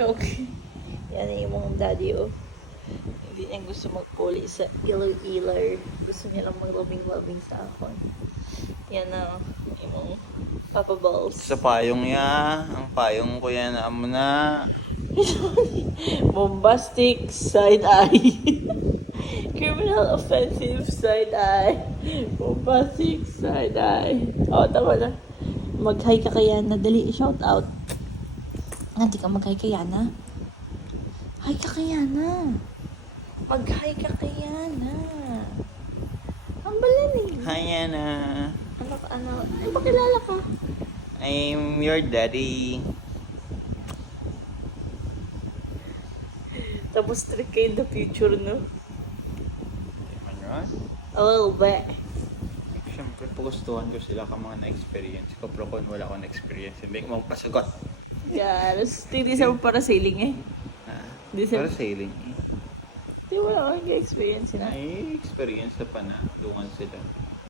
Joke. Yan yung mong daddy, oh. Hindi niya gusto magpuli sa ilaw-ilaw. Gusto niya lang maglabing-labing sa akin. Yan na, yung mong Papa Balls. Sa payong ya, ang payong ko yan amo na. Bombastic side-eye. Criminal offensive side-eye. Bombastic side-eye. Oh, tama na. Mag-hi ka kaya na. Dali, shout out. Hindi ka mag-hi kaya na. Hi ka kaya na. Mag-hi ka kaya na. Ang balan eh. Hi Yana. Ano? Ay, pakilala ka. I'm your daddy. Tapos trick kayo in the future, no? Ano? A little bit. Siyempre, pagustuhan ko sila ka mga na-experience ko. Pero kung wala akong na-experience, hindi ko magpasagot. Yes. Hindi sa para sailing eh. Di sa... Para sailing eh. Di wala kang experience na. Ay, experience na pa na. Dungan sila.